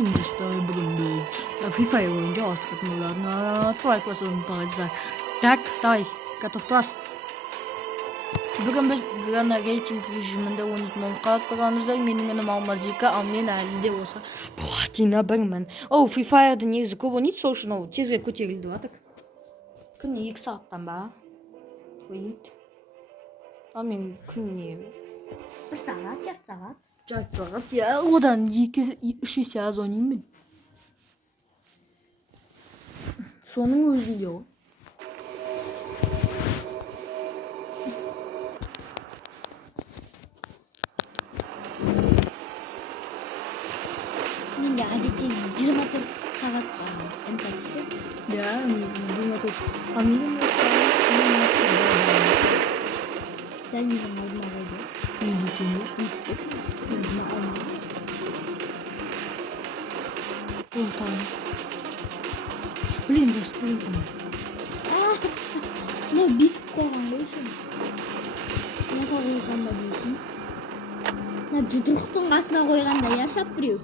Stay бүгін Free Fire ойынға ауыстыратын боларына атқылайық басылым паразитар. Так, давай, готовтас. Бүгін біз Грана рейтинг режимінде ойнайтын болып қалып тұрғанымызда менің інім Алмазика, ал мен әлінде осы платина бірмін. О, Free Fire'ды негізі көп ойнайды, сол үшін ол тезірек көтерілді жатыр. Күніне 2 сағаттан ба ойнайды. Ал мен күніне 1 сағат, жарты сағат. Жарты сағат, я одан 2-3 есе аз ойнаймын. Соның өзінде о. Менде әдетте 24 сағат қалған. Ya, 24. А менің Дәл менің алдыма қойды. Блин, да сколько? Не битіп қойған ғой үшін. Неға қойғанда дейсің? Жұдырықтың қасына қойғанда яшап біреу.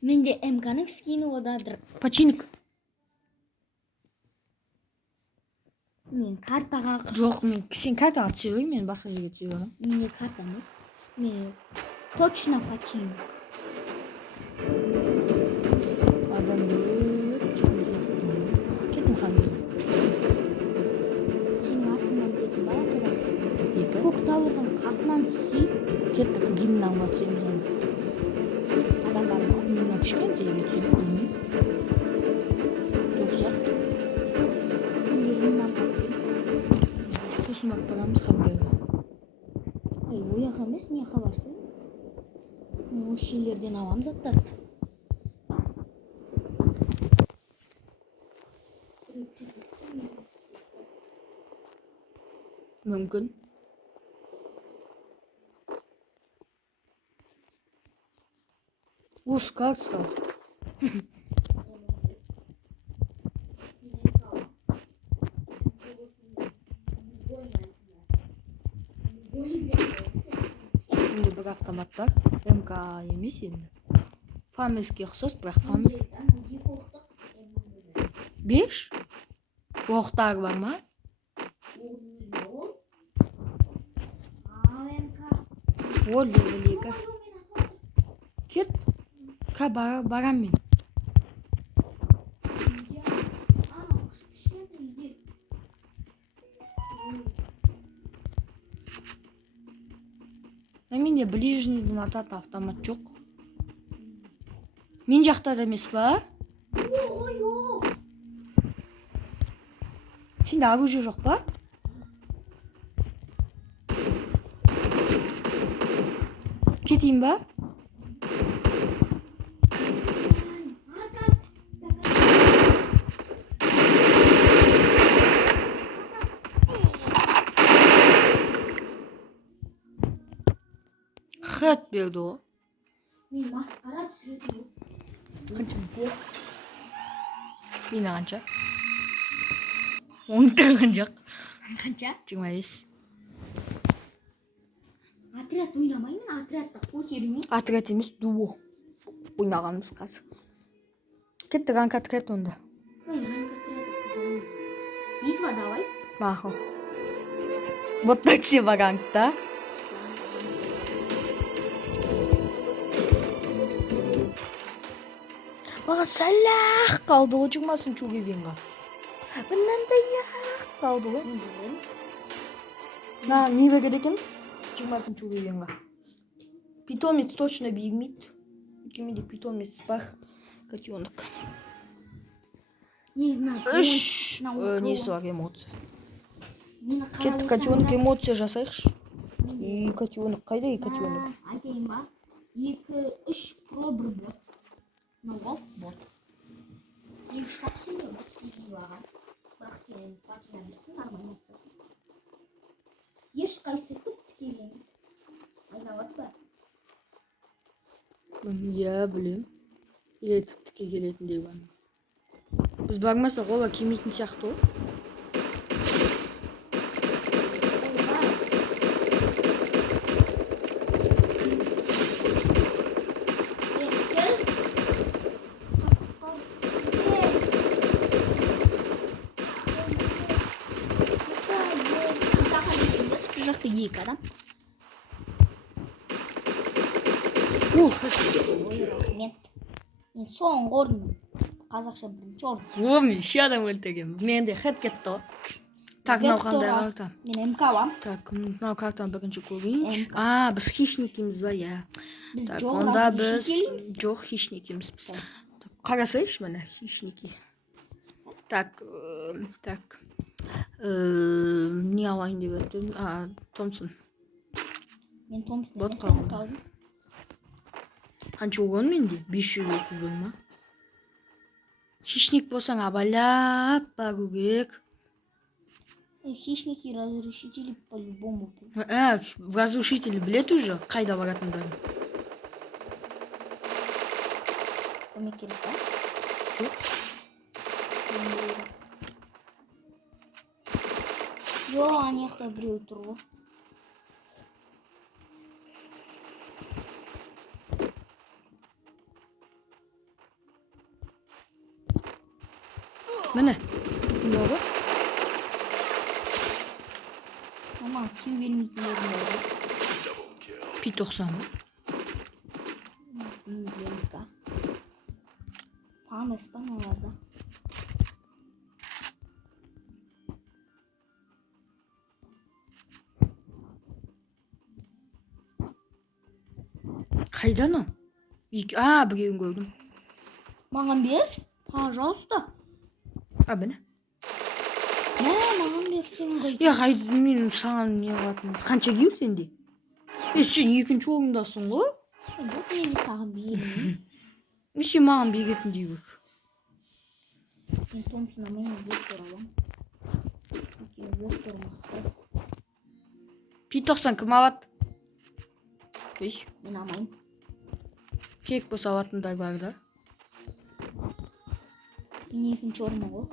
Менде МК-ның скині одадыр. Починок. Мен картаға... Жоқ, мен сен картаға түсе бер, мен басқа жерге түсе беремін. Менде карта емес. Мен точно починок. Адам бөліп, кеттім қанды. Сенің артыңнан бесі бала тұрады. Екі. Көк тауырдың қасынан түсейіп, Кеттік, геннен алға түсеміз оны. адам бар ма? Мына кішкентайға түсемін, білмеймін. Жоқ сияқты. Ерінен алға. Сосын барып барамыз қанды. Ояқ емес, не хабарсың? Мен осы жерлерден алам заттарды. Мүмкін. Осы картсқа. Менде бір автомат бар. МК емес енді. Фамеске ұқсас, бірақ фамес. 5? Оқтар бар ма? Ол левел 2. Кет. Барам мен. Менде ближнийден ататын автомат жоқ. Мен жақта да емес па? Сенде оружие жоқ па? Кетейін ба? Хат берді о. Мен масқара түсіретін. Қанша? Мені қанша? 10 тұрған жоқ. Қанша? 25. Отряд ойнамаймын, отрядта көтерумен. Отряд емес, дуо. Ойнағанымыз қазір. Кетті ранг отряд онда. Ранг отряды қызық емес. Битва давай. Мақұл. Вот так себе рангта. Маған сәлақ қалды ғой 20-шы уровеньға. Мынандай ақ қалды ғой. Мен білем. На, не береді екен? 20-шы уровеньға. Питомец точно бермейді. Өйткені менде питомец бар. Котенок. Не знаю. Несі бар эмоция. Кетті котенок эмоция жасайықшы. И котенок. Қайда и котенок? Айтайын ба? 2-3 про бір бот. Мынау бот. Екі штаб сенде бот екеу аған. Бірақ сен платинамыстың нормально атсасың. Ешқайсы түк келемейді. Айналады ба? Я білем. Или тіпті келетіндей бар. Біз бармасақ олар келмейтін сияқты ғой. жақта екі адам. Ой, рахмет. Мен соңғы орындым. Қазақша бірінші орын. Еще адам өлтірген. Менде хет кетті ғой. Так, мынау қандай карта? Мен МК алам. Так, мынау картаны бірінші көрейінші. МК. Біз хищник еміз ба, иә. Біз Так, жоқ, онда разве біз хищник еміз? жоқ хищник еміз біз. Қарасайшы міне хищники. Так, не алайын деп өттім? Томпсон. Мен Томпсон Вот емес, қалды. МК алдым. Қанша оған менде? 530 болма. Хищник болсаң абайлап бару керек. Хищники и разрушители по-любому. Разрушитель білет уже қайда баратындарын. Көмек керек па? Жоқ. Жоқ, ана жақта біреу тұр ғой. Міне. Мынау ғой. Мама, кеу бермейтіндерім бар. P90 ба? МК. Пан испаналарда. Қайдан о? Біреуін көрдім. Маған бер, пожалуйста. Міне. Маған берсең ғой. Қайда мен саған не қылатын? Қанша кеу сенде? Сен екінші орындасың ғой? Бұл мені саған бермеймін. Сен маған беретін дейбі. Мен Томпсон амайын Вектор алам. Вектор мықты. P90 кім алады? Мен амайын. Керек болса алатындар бар да. Мен екінші орын ғой.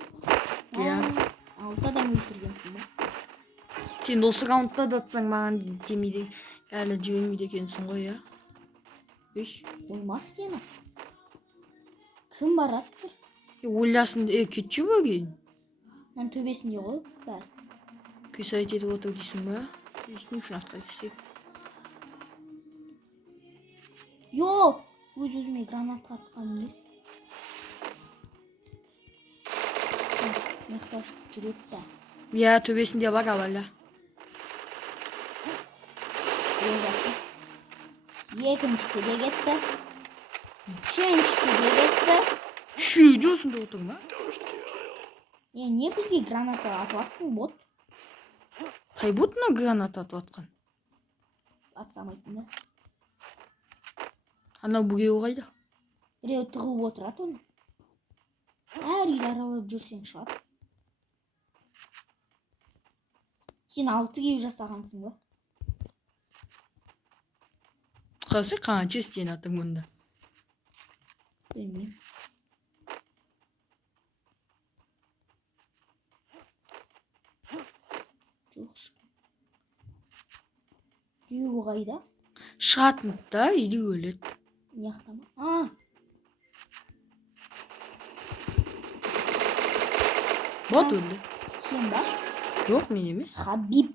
Иә. 6 адам өлтіргенсің ба? Сен осы раундта да атсаң маған демейді. Әлі жібермейді екенсің ғой, иә? Оймас дені. Кім бараттыр? Ойласын, кетші ба кейін? Мен төбесінде ғой, бәрі. Күйсайт етіп отыр дейсің ба? Не үшін атқа кестек? Йоу! Өз-өзіме гранатқа атқан емес. Мекташ жүретті. Иә, төбесінде бар аваля. Екіншісі де кетті. Үшіншісі де кетті. Шүйдесің де отыр ма? Не бізге граната атып атсың, бот? Қай ботына граната атып атқан? Атсамайтын да. Анау біреу қайда? Біреу тығылып отырады оны. Әр үйді аралап жүрсең шығар. Сен 6 кеу жасағансың ба? Қарсы қанша істен атың мұнда? Білмеймін. Жоқ шыққан. Біреу қайда? Шығатын да, үйде өледі. Не жақта ма? Бот өлді. Сен ба? Жоқ, мен емес. Хабиб.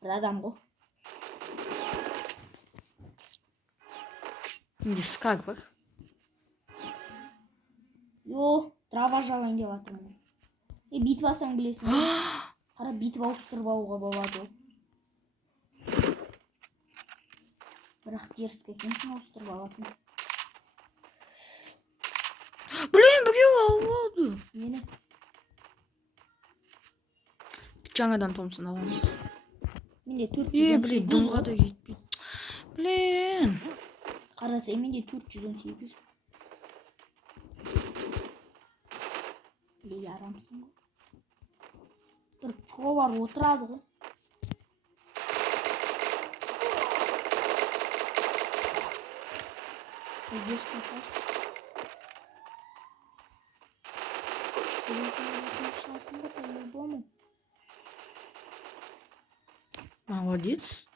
Бір адам ғой. Менде скаг бар. Трава жалайын деп атырмын. Битвасаң білесің. Қара битва ауыстырып алуға болады ол. Бірақ дерскі екенсің ауыстырып алатын. Блин, біреу алады. Нені? Жаңадан Томпсон аламыз. Менде 418. Блин, дымға да кетпейді. Блин. Қарасай, менде 418. Неге арамсың ғой? Бір про бар отырады ғой. Шансында по-любому. Молодец.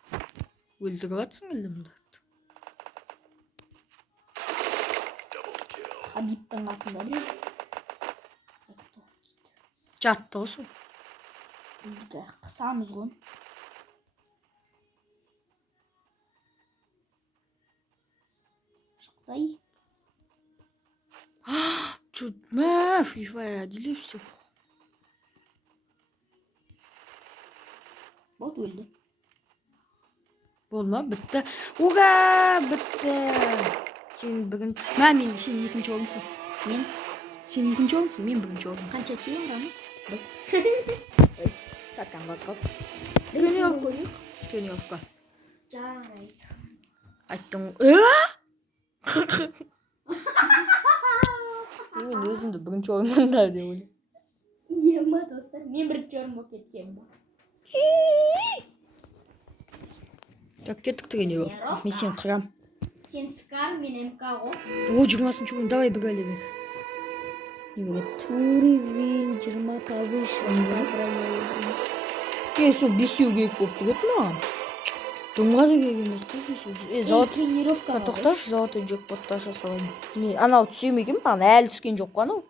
Өлтіріп жатсың елімді. Хабибтің қасында біреу. Жатты ғой сол. Біздікі қысамыз ғой. Шықсай. Чуть мә, FIFA-я әділеп все. Болды, өлді. Болма, бітті. Ура, бітті. Сен бірінші... Мә, сен екінші орынсың. Мен Сен екінші орынсың, мен бірінші орын. қанша тең ұрамыз? Татқан басқа. Тренировка ойнайық. Тренировка. Жарайды. Айттың. Мен өзімді бірінші орынмында деп ойлаймын. Ема достар, мен бірінші орын болып кеткенмін ба? Так, кеттік тренировка. Мен сен қырам. Сен Скар, мен МК ғой. О, 20-шы орын, давай біргәлі бек. Уровень 20 повышен. Сол бесеу керек болып тұрет ма? Думға да керек емес қой бесеу. Завод Тренировка. тоқташы, заводты джекпотта жасалайын. Не, анау түсемеген ба? Әлі түскен жоқ қой анау.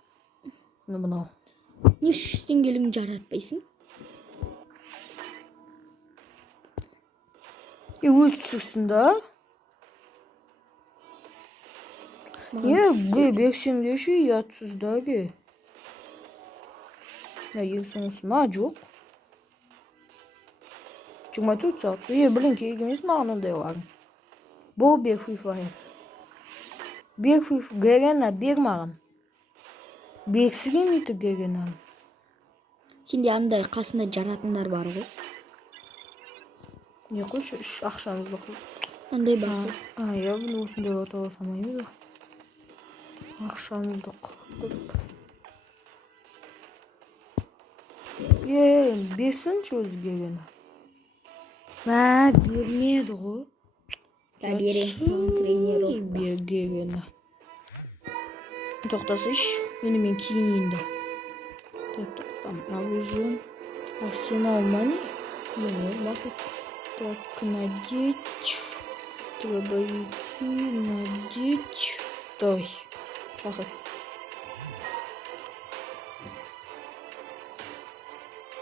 Мынау. Не 300 теңгелігін жаратпайсың? Өз түсірсін да. Бексеңдеші ұятсыз да ке. Ең соңысы ма? Жоқ. 24 сағат. Білін керек емес маған ондай лағын. Бол бер FIFA-я. Бер FIFA. Герена бер маған. Бергісі келмейді Геренаны. Сенде андай қасында жаратындар бар ғой. Не қойшы, ақшамызды қой. Андай бар. Я бұны осындай отауы самайымыз ба. Ақшамызды қылып. Берсінші өзі Герена. Бермеді ғой. Берем соң тренировка. Бер Герена. Тоқтасыш, мен кейінейін да. Так, оружие. Арсенал мани. Так, надеть. Дробовики, надеть. Давай. Шахат.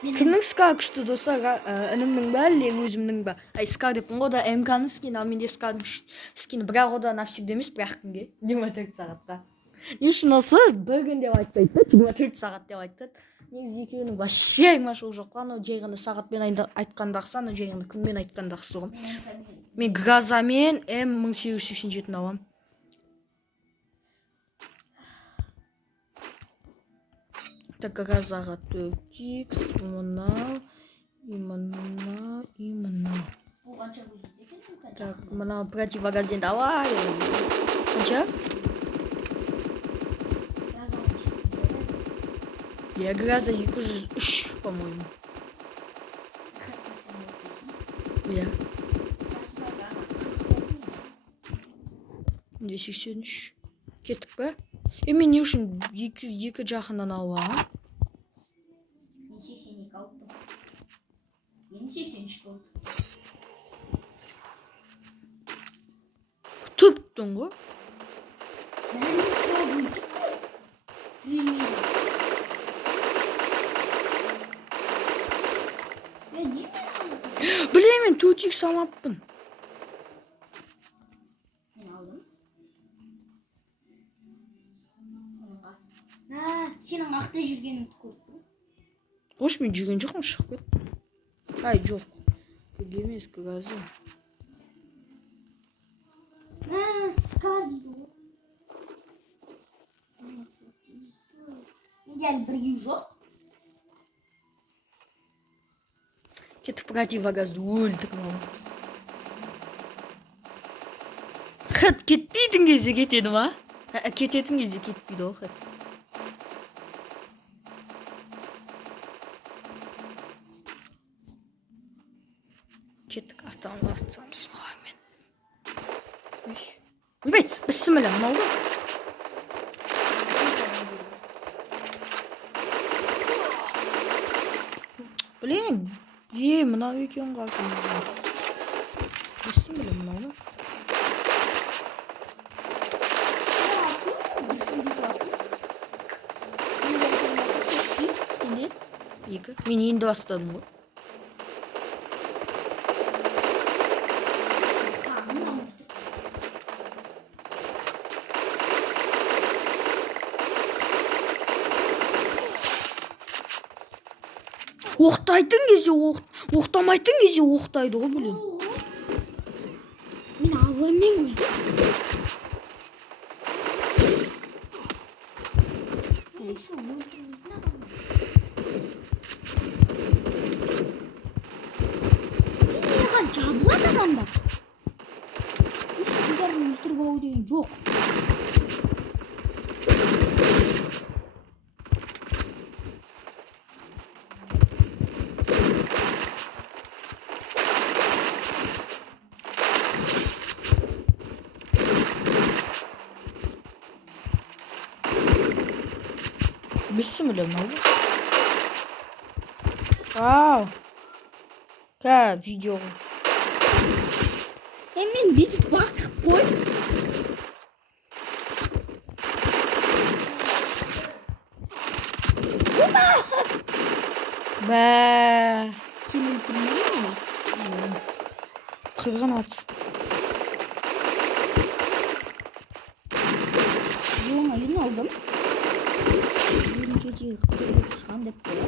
Кімнің скар күшті достар? Інімнің бә, әлде өзімнің бә? Скар деппін ғой да МК-ның скин, ал менде скардың скині. Бірақ ода нафсик демес, бірақ күнге. 24 сағатқа. Не үшін осы бір күн деп айтпайды, 24 сағат деп айтады. Негізі екеуінің вообще айырмашылығы жоқ қой. Анау жай ғана сағатпен айтқандақсы, анау жай ғана күнмен айтқандақсы ғой. Мен Гразамен М1887 алам. Так, Гразаға 4X, мынау, и мынау. Так, мынау противогазен давай. Қанша? Я Граза 203, по-моему. Я. 283. Кеттік пе? Мен не үшін екі жақынан алуа? Мен 82 алыптым. Енді 83 болды. Түптің ғой? Білем, мен 4X алмаппын. Мен алдым. Сенің ақта жүргеніңді көріп. Қош, мен жүрген жоқпын, шығып кет. Ай, жоқ. Көк емес, Граза. Скар дейді ғой. Неге әлі біргеу жоқ? Кеттік противогазды өлтіріп аламыз. Хат кетпейтін кезде кетеді ма? Кететін кезде кетпейді ол хат. Кеттік атамыз сұғаймен. Бей, біз сімілі мынау ғой. Блин, мынау екен қалпын. Білсін білем мынауны. Сенде? Екі. Мен енді бастадым ғой. Оқтайтын кезде оқтамайтын кезде оқтайды ғой блин. Мен авамен көздім. Маған жабылады адамдар. Сіздерін өлтіріп алу деген жоқ. Білсін білем мынау. Ау. Ка видео. Мен бүйтіп бақып қой. Бә. Сен өлтірмедің ме? Қырғын ат. Ойын алдым. Біріншідегі шан деп қояды.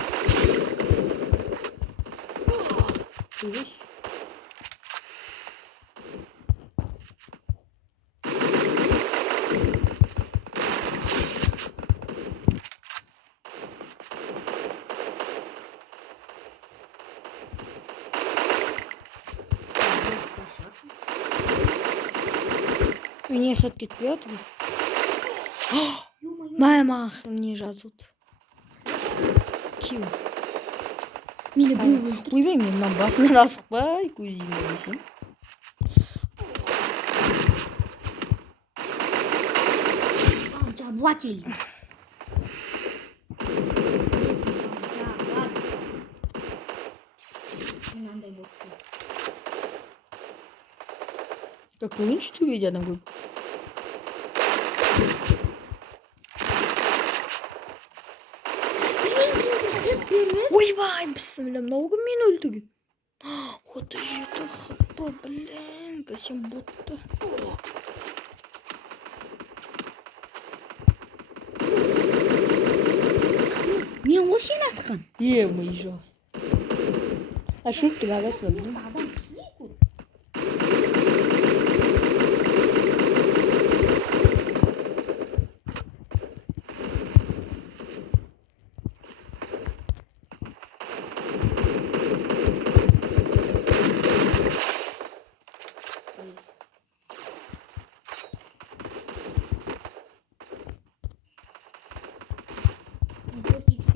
Мне хат кетпей отыр. Мама не жазылды. Кім? Мені біреу өлтірді. Ойбай, мен мынау басынан асықпай көзеймін десем. Жабыла келді. Мынандай болды. Так көңінші төбеде адам көп. Ойбай, бісміллә, мынау кім мені өлтірген? 37 хп, блин, бәсем ботты. Мен ғой сені атқан. Е-мой жа. А шөптің ағасына білдім. Адам шүлей көп.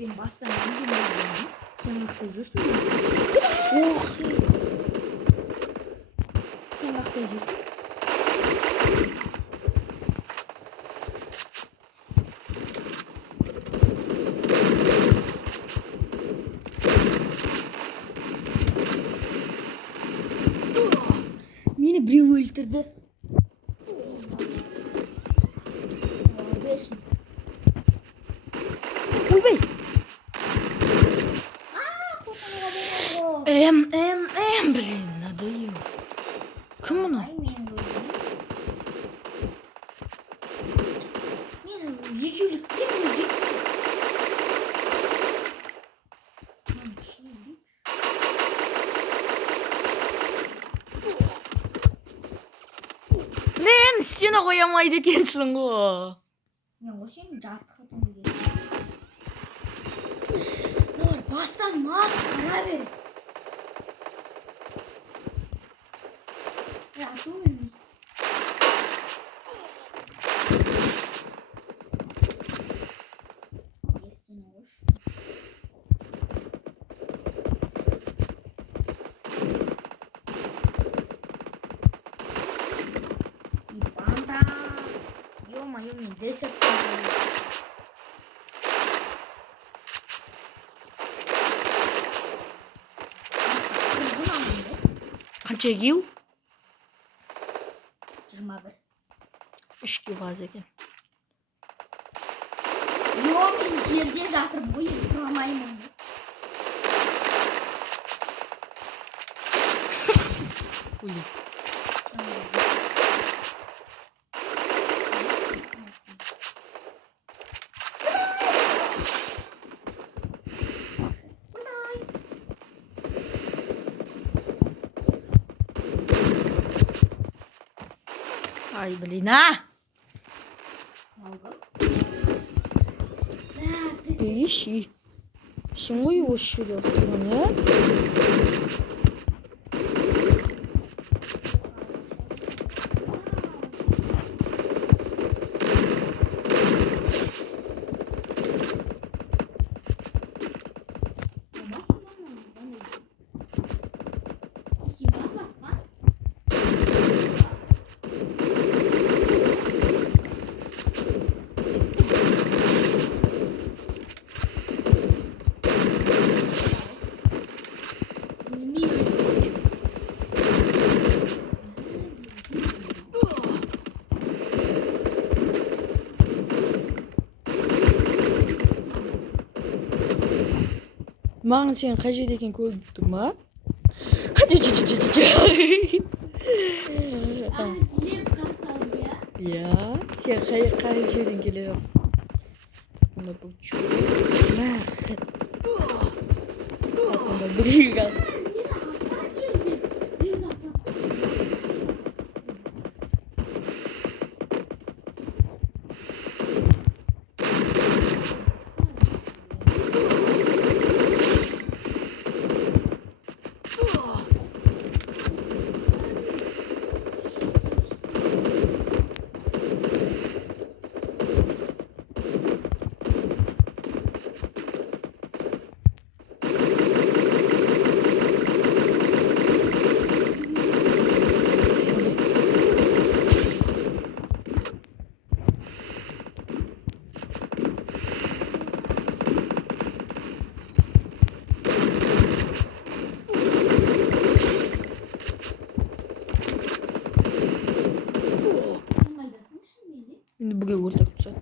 Мен бастан үйден сен қақтай жүрсің бе? Ох. Сен қақтай жүрсің? Мені біреу өлтірді. Ойбай. Блин, надоел. Кім мұны? Мен екеулік білем. Блин, сені қоя алмайды екенсің ғой. Мен ғой сенің жарты қатын деген. Олар бастан мас қара бер. Ату емес. Естен оғыш. Ипанда. Ё-моё, мен десерт. Qancha giv? 21. 3 giv az ekan. Yo, men yerga жатырып qo'yib turolmayman. Uy. Ay Belina. Ixi. Şimdi uğraşıyor ya. Mağın sen kaç edeken koyduk mu? Hadi. Ya, sen kaç edeken geliyor. Buna bu çok. Mahvet. Buna biriga. Şimdi buraya vurduk zaten.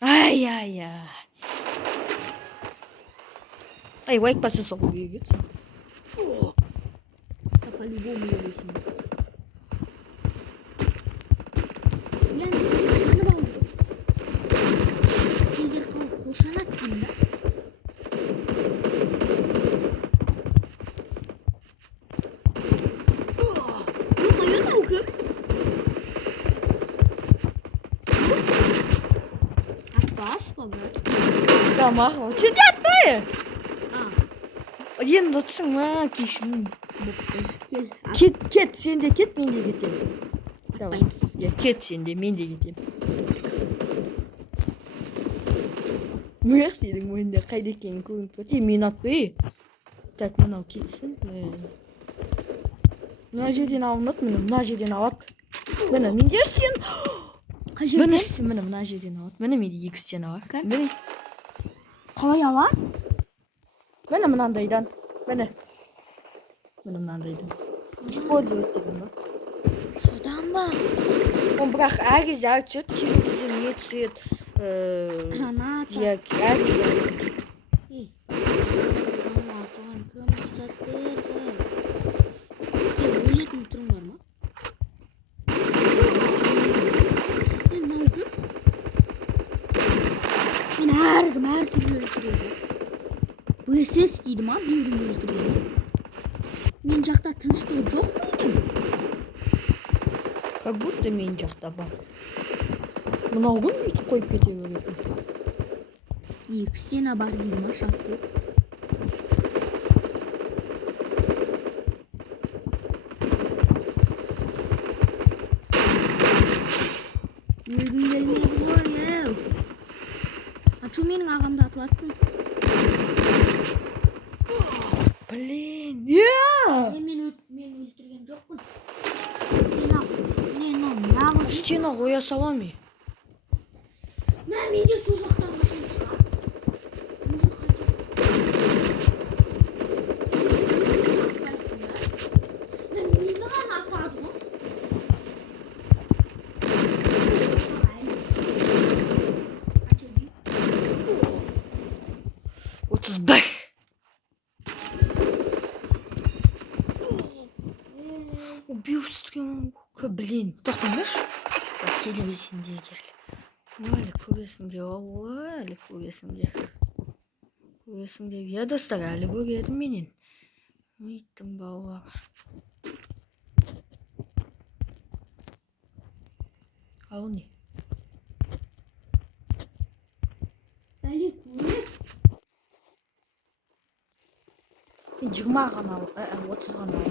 Ay. Ay, wait pas sa gigit. По-любому yiyorsun. Yani şunu bağlı. Егер koşan attığında yok okum. Atbaş baba. Tamam. Sen yatma. А, Енді отырсың ма кешің. Gel. Кет, сен де кет, мен де кетемін. Atmayız. Ya ket sen de, мен де кетемін. Мыяқ сенің мойнында қайда екенін көрініп тұр. Мен атпай. Так, мынау кетсін. Мына жерден алынады, мына жерден алады. Міне, менде сен. Қай жерден? Міне, мына жерден алады. Міне, менде екістен алады. Міне. Қалай алады? Міне мынандайдан. Міне мынандайдан. Использовать деген ба? Содан ба? Он бірақ әр кезде әр түседі, кейбір кезде не түседі. Граната. Иә, әр кезде. Ей. Соған кім рұқсат берді? Өлетін түрің бар ма? Мынау кім? Мен әркім әр түрлі өлтіреді. ВСС дейді ма? Біреудің өлтіргені. Мен жақта тыныштығы жоқ мойдың? Как будто мен жақта бар. Мынау кім бүйтіп қойып кете беретін? Екі стена бар дейді ма шапты? Өлгің келмеді ғой, еу. Ачу менің ағамды атып атсың. Блин, я! Мен өлтірген жоқпын. Мен Stena koya salamı. Ben bir de sokaktan başına çıkar. Muşuk ben bir de anahtardım. 35. Убийство. Блин, тоқтаңдаршы. Келе берсін де гел. Өлі көресіңдер, өлі көресіңдер. Көресіңдер. Я достар, әлі көреді менен. Иттің балалары. Ал не? Бәле көреді. 20 ғана ал, 30 ғана ал.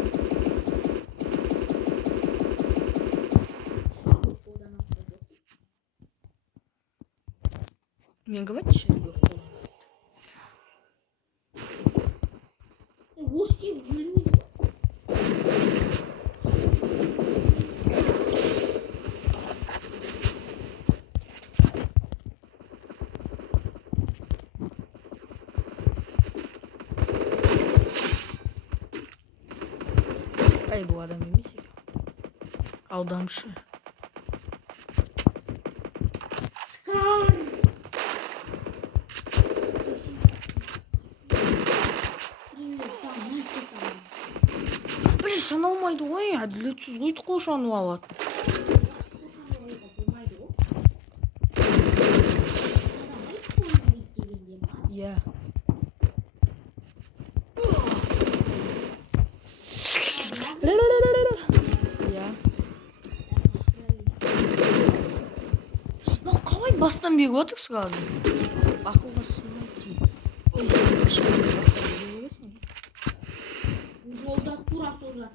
Мен говорить, что yok. Осы білмейді. Ай, bu adam emiş ya. Aldamşı. Скар. Блин, sana olmaydı o ya. Diletsіз қойды қошаны алады. Ya. Ya. Lan қалай бастан беріп отырсыз қазір? Ақылға сыймайды. Жолда тура созады.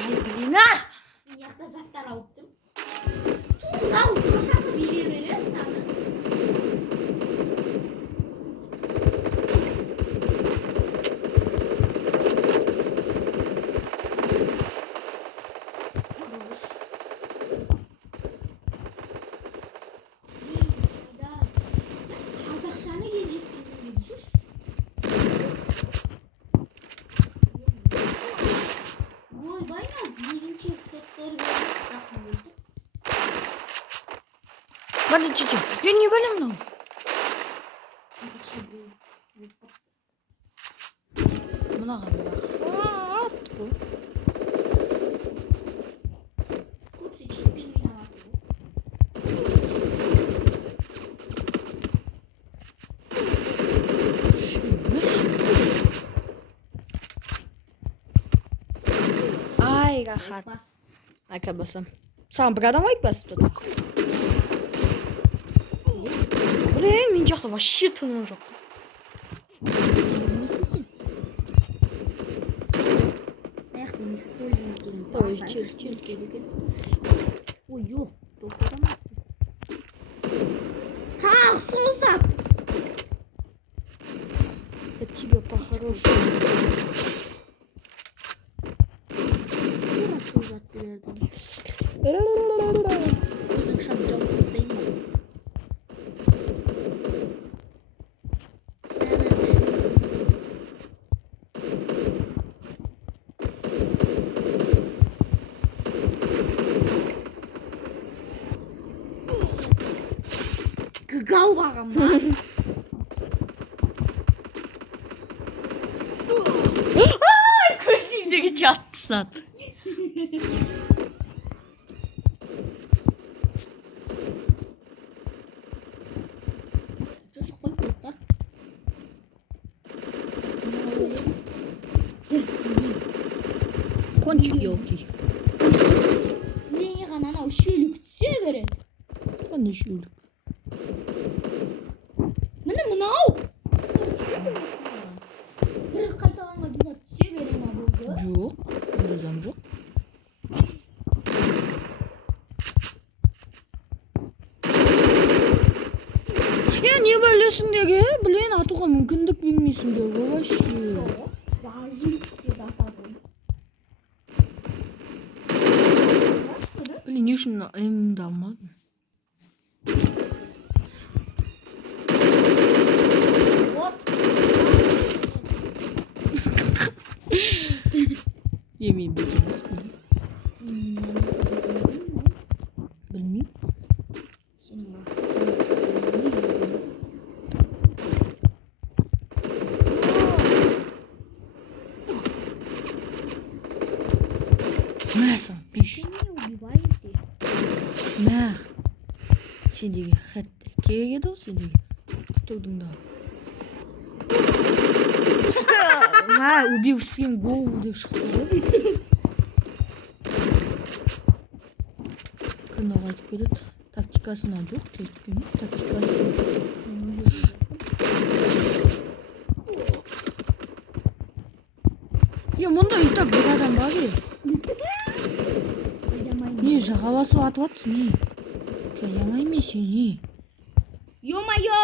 Ай, блин, а! Мен жақта заттар алыптым. Туңдау қашанды бере береді тағы. Қазақшаны кездескенде жүр. Ойбай-ай, өзінше соттар беріп рақым болды. Подождите, я не білем мынау. Қазақша болып. Мынаған рахат қой. Көпсе чекпен ойнаватыр ғой. Ай, рахат. Бас. Айка басам. Саған бір адам айт басып тұр. Блин, мен жақта вообще тыным жоқ. Білмейсің сен? Аяқ мен использовать деген. Ой, кел. Ой, жоқ. Тоқтадам. Тағысын ұстат. Я тебе по-хорошему. Тура созат бердім. Өзің шам жауып тастайын ба? Гал бағам ба? Көзімдегі жатты сан. Жоқ қой тоқтар. Кончик елки. Мене ғана анау шөлік түсе береді. Қандай шөлік. Міне мынау. Бір қайталанға дейін түсе бере ма болды? Жоқ, өзім жоқ. неге білен атуға мүмкіндік бермейсіңдер ғой вообще. жаңа жемчугтерді атады. Блин, не үшін әлемді алмадым? Вот. Емеймін білеміз. Білмеймін. Сенің Мәсің, пеш. убиваете. Мә. Сендегі хәтті керек еді ғой сендегі. Күтудің да. Мә, убил сен голову деп шықты ғой. Канал айтып кетеді. Тактикасына жоқ, кетпеймін. Тактикасы. Мұнда и так бір адам бар еді. Не, жағаласып атып атсың, не? Қиямай ме сен, не? Ё-моё!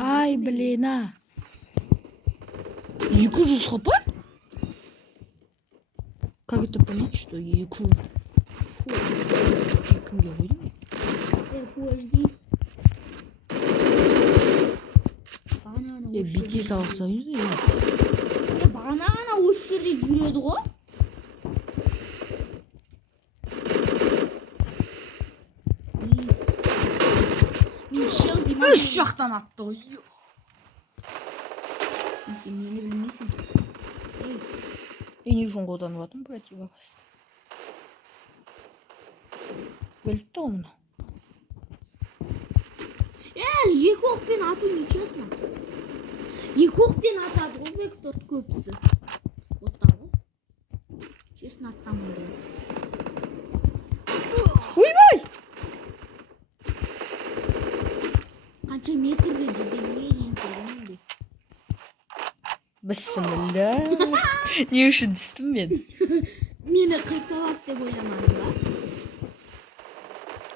Ай, блин, а. 200 хп? Как это понять, что 200? Фу. Кімге қойдың? FUHD. BT салсаңыз, е. Бағана ғана осы жерде жүреді ғой. Мен шел деймін. Үш жақтан атты ғой. Сен мені білмейсің. Не үшін қолданып атым противогаз? Өліпті ғой мұны. Екі оқпен ату нечестно. Екі оқпен атады ғой вектор көпсі. Оттар ғой. Честно атсам ойды. Ойбай! Қанша метрде жүрген дейін келгенде. Бісміллә. Не үшін түстім мен? Мені қырсалады деп ойламады ба?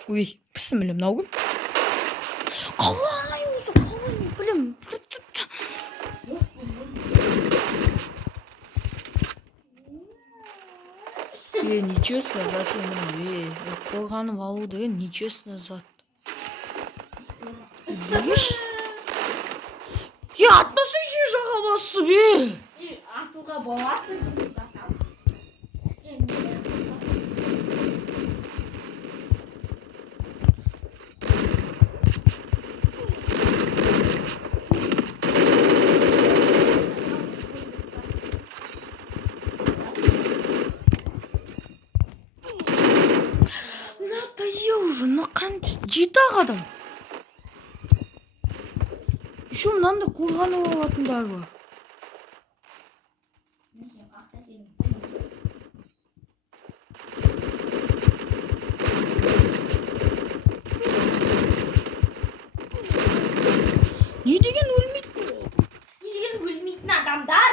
Ой, бісміллә, мынау кім? Қалай осы, қалай, білім. Нечестно зат емін, қорғанып алу деген нечестно зат. Білмеш? Атмасы үшін жағаласы бе? Атуға болады. Надоел уже, но жеті адам. Еще мынандай қорғанып алатындар бар. Не деген өлмейді? Не деген өлмейтін адамдар?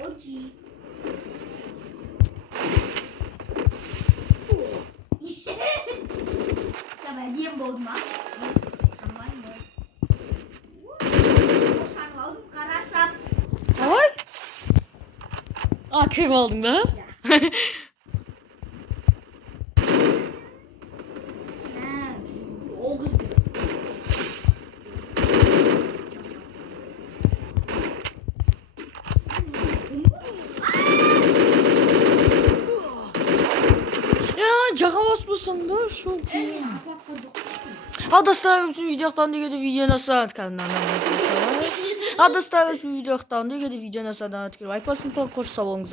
Окей. Давай, дем болды ма? Шанып алдым, қараша. Қалай? Кіріп алдың ба? Жағалас болсаң да, шоу. Достар, үшін видеоқтан дегенде видеоны саған каналына. Достар, үшін видеоқтан дегенде видеоны саған айтпасын, қош сау болыңыздар.